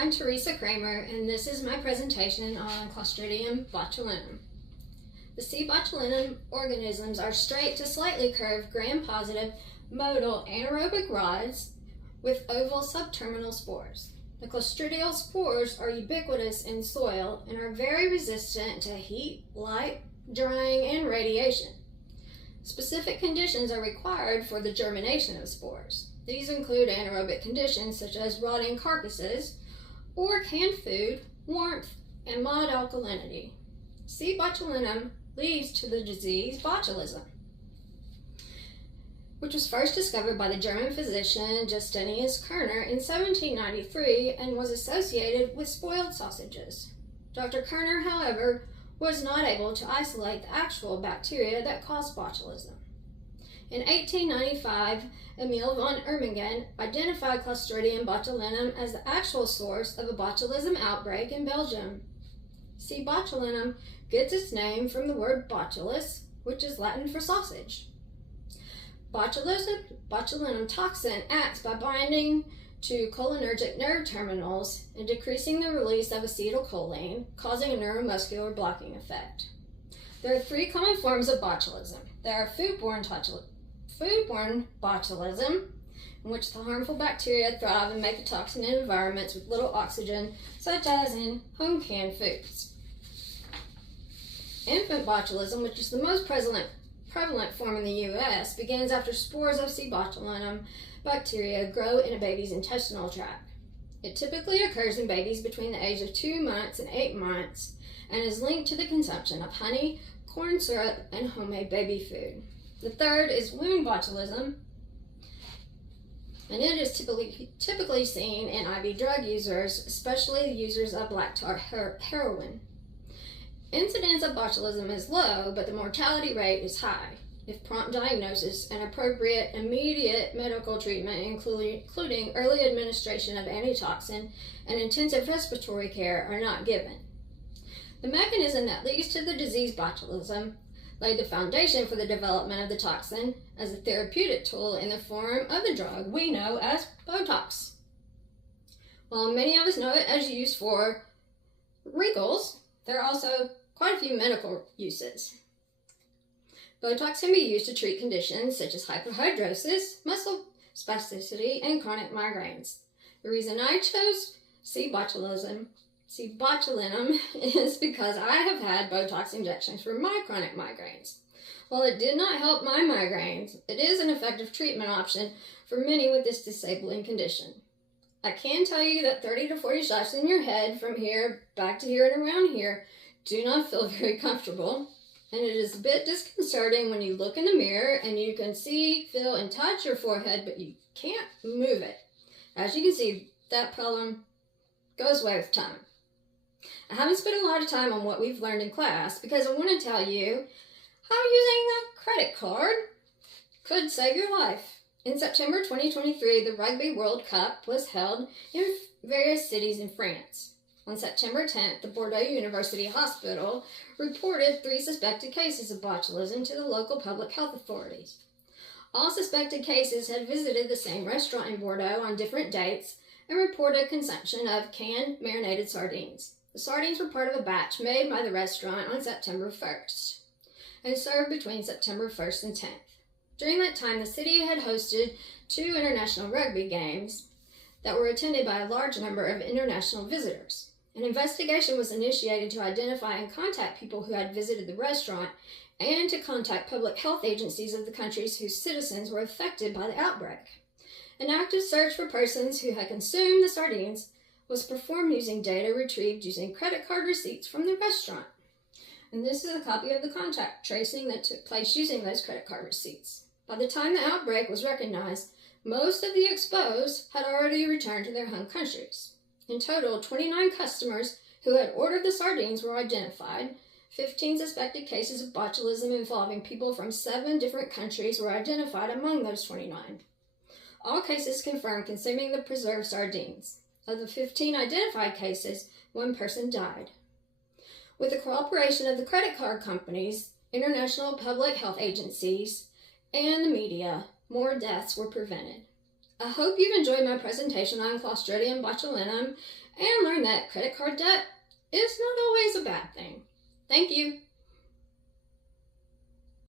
I'm Teresa Kramer, and this is my presentation on Clostridium botulinum. The C. botulinum organisms are straight to slightly curved gram-positive motile anaerobic rods with oval subterminal spores. The clostridial spores are ubiquitous in soil and are very resistant to heat, light, drying, and radiation. Specific conditions are required for the germination of spores. These include anaerobic conditions such as rotting carcasses or canned food, warmth, and mild alkalinity. C. botulinum leads to the disease botulism, which was first discovered by the German physician Justinus Kerner in 1793 and was associated with spoiled sausages. Dr. Kerner, however, was not able to isolate the actual bacteria that caused botulism. In 1895, Emil von Ermingen identified Clostridium botulinum as the actual source of a botulism outbreak in Belgium. C. botulinum gets its name from the word botulus, which is Latin for sausage. Botulinum toxin acts by binding to cholinergic nerve terminals and decreasing the release of acetylcholine, causing a neuromuscular blocking effect. There are three common forms of botulism. There are foodborne botulism, in which the harmful bacteria thrive and make a toxin in environments with little oxygen, such as in home canned foods. Infant botulism, which is the most prevalent form in the U.S., begins after spores of C. botulinum bacteria grow in a baby's intestinal tract. It typically occurs in babies between the age of 2 months and 8 months and is linked to the consumption of honey, corn syrup, and homemade baby food. The third is wound botulism, and it is typically seen in IV drug users, especially users of black tar heroin. Incidence of botulism is low, but the mortality rate is high. If prompt diagnosis and appropriate immediate medical treatment, including early administration of antitoxin and intensive respiratory care, are not given. The mechanism that leads to the disease botulism laid the foundation for the development of the toxin as a therapeutic tool in the form of the drug we know as Botox. While many of us know it as used for wrinkles, there are also quite a few medical uses. Botox can be used to treat conditions such as hyperhidrosis, muscle spasticity, and chronic migraines. The reason I chose C. botulinum is because I have had Botox injections for my chronic migraines. While it did not help my migraines, it is an effective treatment option for many with this disabling condition. I can tell you that 30 to 40 shots in your head from here, back to here, and around here do not feel very comfortable, and it is a bit disconcerting when you look in the mirror and you can see, feel, and touch your forehead, but you can't move it. As you can see, that problem goes away with time. I haven't spent a lot of time on what we've learned in class because I want to tell you how using a credit card could save your life. In September 2023, the Rugby World Cup was held in various cities in France. On September 10th, the Bordeaux University Hospital reported 3 suspected cases of botulism to the local public health authorities. All suspected cases had visited the same restaurant in Bordeaux on different dates and reported consumption of canned marinated sardines. The sardines were part of a batch made by the restaurant on September 1st and served between September 1st and 10th. During that time, the city had hosted 2 international rugby games that were attended by a large number of international visitors. An investigation was initiated to identify and contact people who had visited the restaurant and to contact public health agencies of the countries whose citizens were affected by the outbreak. An active search for persons who had consumed the sardines was performed using data retrieved using credit card receipts from the restaurant. And this is a copy of the contact tracing that took place using those credit card receipts. By the time the outbreak was recognized, most of the exposed had already returned to their home countries. In total, 29 customers who had ordered the sardines were identified. 15 suspected cases of botulism involving people from 7 different countries were identified among those 29. All cases confirmed consuming the preserved sardines. Of the 15 identified cases, 1 person died. With the cooperation of the credit card companies, international public health agencies, and the media, more deaths were prevented. I hope you've enjoyed my presentation on Clostridium botulinum and learn that credit card debt is not always a bad thing. Thank you.